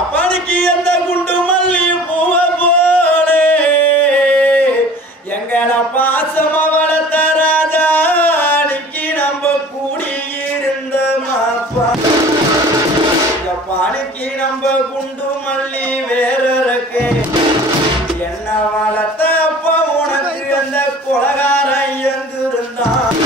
அப்பனுக்கு எந்த குண்டு மல்லி பூவ போலே எங்கட பாசம வளர்த்த ராஜானிக்கு நம்ம கூடி இருந்த மாப்பா ஜப்பானுக்கு நம்ம குண்டு மல்லி வேற இருக்கு என்ன வளர்த்த அப்பா உனக்கு அந்த கொலகார எந்திருந்தான்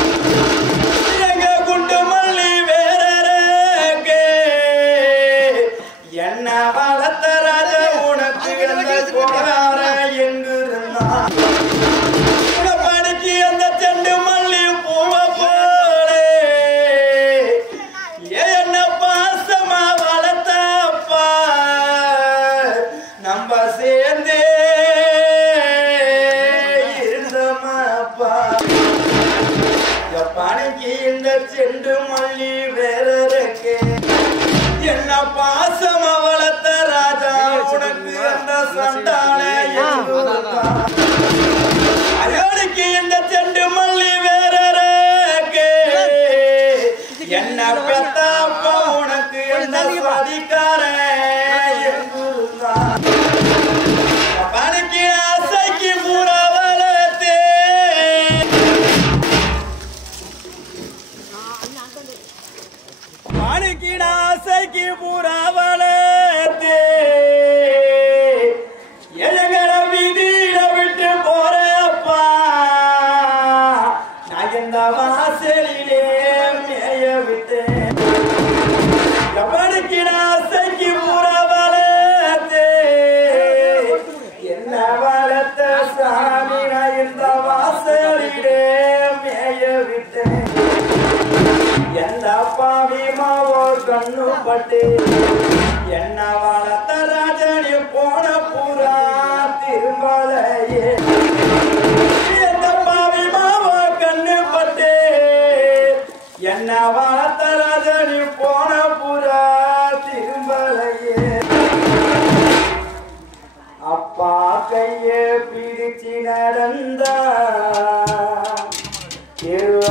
செண்டு மல்லி வேறருக்கு என்ன பாசம வளர்த்த ராஜா உனக்கு அந்த சண்டான அயோனுக்கு இந்த செண்டு மல்லி வேறருக்கு என்ன பெத்த அப்பா உனக்கு இந்த சதிக்காரன் ஆசைக்கு பூரா ஆசைக்கு பூரா வளர்த்து எழகட வீதியில விட்டு போறப்பா நான் இந்த வாசலிலே மேய விட்டேன் கபடிக்கு ஆசைக்கு பூரா வளர்த்து என்ன வளர்த்த சாமி நான் இந்த வாசலிலே மேய விட்டேன் எந்த பாவி மாவோ கண்ணு பட்டு என்ன வளர்த்த ராஜனி போன பூரா திரும்பலையே எந்த பாவி மாவோ கண்ணு பட்டு என்ன வளர்த்த ராஜனி போன பூரா திரும்பலையே அப்பா கையே பிடிச்சு நடந்தா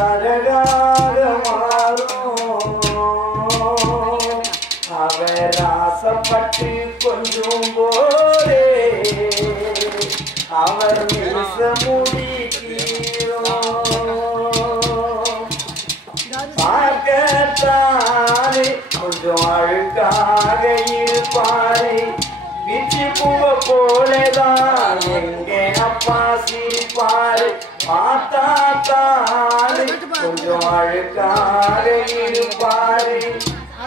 அழகாக அவர் ஆசைப்பட்டு கொஞ்சம் போரே அவர் மீச பார்க்கத்தானே கொஞ்சம் அழுக்காக இருப்பாரே பிச்சி பூவ போலதான் எங்கே அப்பா சிரிப்பாரு பார்த்தாத்தானே கொஞ்சம் அழுக்காக இருப்பாரு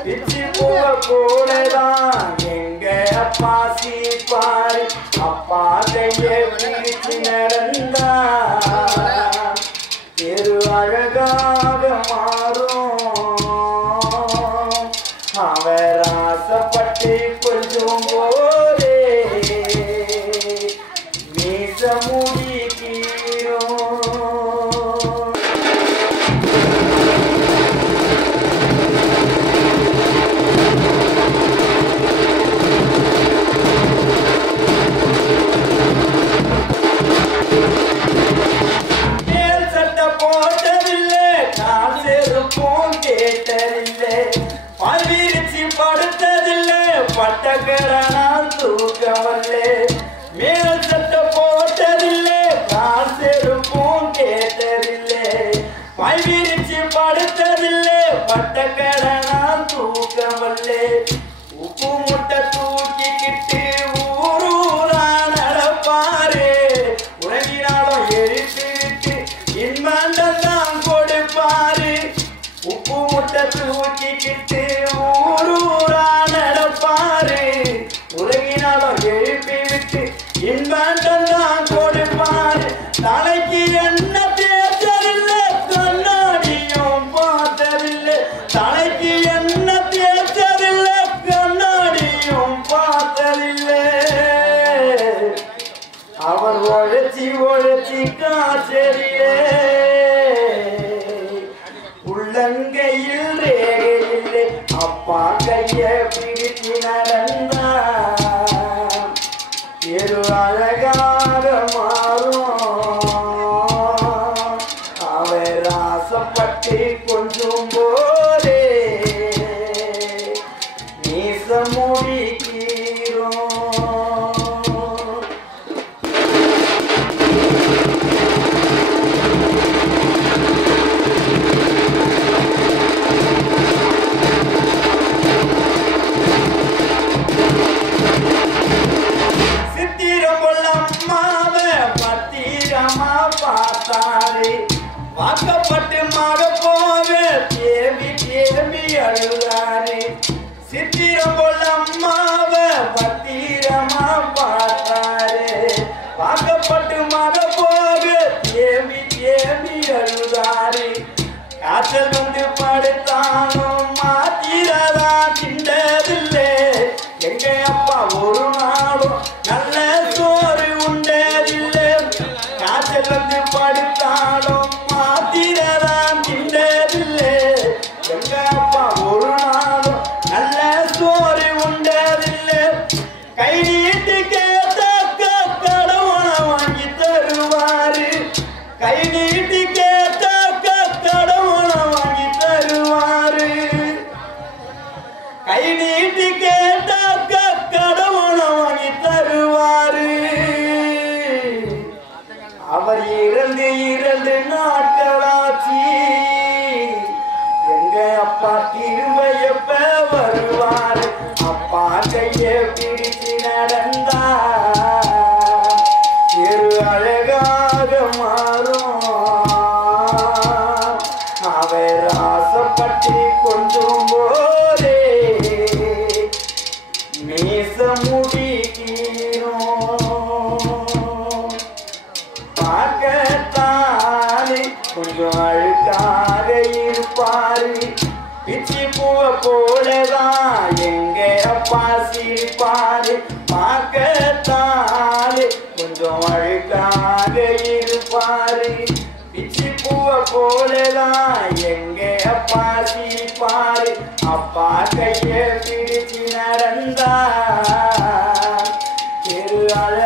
பிச்சி பூவ போலதான் எங்க அப்பா சிரிப்பாரு அப்பா கையை பிடிச்சு நடந்தா தெரு அழகாக மாறும் அவர் ஆசைப்பட்டு கொஞ்சம் போரே மீச மூடி பட்டக்கரனால் தூக்கமல்லே மேல் சட்ட போட்டதில்லை கால் செருப்பும் கேட்டதில்லை பாய் விரிச்சு படுத்ததில்லை பட்டக்கரனால் தூக்கமல்லே உப்பு முட்டை தூக்கிக்கிட்டு ஊரூரா நடப்பாரு உறங்கினாலும் எழுப்பிட்டு இன்மாண்டெல்லாம் கொடுப்பாரு உப்பு முட்டை தூக்கிக்கிட்டு ஊரூரா நடப்பாரு உலகினாலும் எழுப்பி விட்டு இன்பாண்டெல்லாம் கொடுப்பாரு தலைக்கு என்ன தேய்ச்சதில்லை கண்ணாடியும் பார்த்ததில்லை தலைக்கு என்ன தேய்ச்சதில்லை கண்ணாடியும் பார்த்ததில்லை அவர் உழைச்சி உழைச்சி காய்ச்சறியே உள்ளங்கையில் ரேகையில்லை அப்பா கைய பிடித்து நடந்தா எரு அழகாக மாறும் அவர் ஆசைப்பட்டு கொஞ்சம் போதே நீச முடிக்கிறோம் வாக்கப்பட்டு மக போக தேம்பி தேம்பி அழுதாரு சித்திரம் போல அம்மாவ பத்திரமா பார்த்தாரு வாக்கப்பட்டு மக போக தேம்பி தேம்பி அழுதாரு காய்ச்சல் வந்து படுத்தாலும் மாத்திரதா திண்டதில்லை எங்க அப்பா ஒரு நாளும் நல்ல சோறு உண்டதில்லை காய்ச்சல் வந்து படுத்தாலும் மாத்திரதான் திண்டதில்லை எங்க அப்பா ஒரு நாளும் நல்ல சோறு உண்டதில்லை கை நீட்டு கேட்டாக்க கடவுளை வாங்கி தருவாரு கை நீட்டு கேட்டாக்க கடவுளை வாங்கி தருவாரு கை நீட்டு கேட்டாக்க கடவுளை வாங்கி தருவாரு அவர் இறந்து 2 நாட்களாச்சு எங்க அப்பா திரும்ப எப்ப வருவார் அப்பா கைய பிடிச்சு நடந்தா எரு அழகாக மாறும் அவர் ஆசைப்பட்டு கொஞ்சம் போதே மீச முடிக்கிறோம் பார்க்கத்தானே கொஞ்சம் அழுக்காக இருப்பாரு பிச்சி பூவ போலதான் எங்க அப்பா சிரிப்பாரு பார்க்கத்தானே கொஞ்சம் அழுக்காக இருப்பாரு பிச்சி பூவ போலதான் எங்க அப்பா சிரிப்பாரு அப்பா கைய பிடிச்சு நடந்தா திரு அழ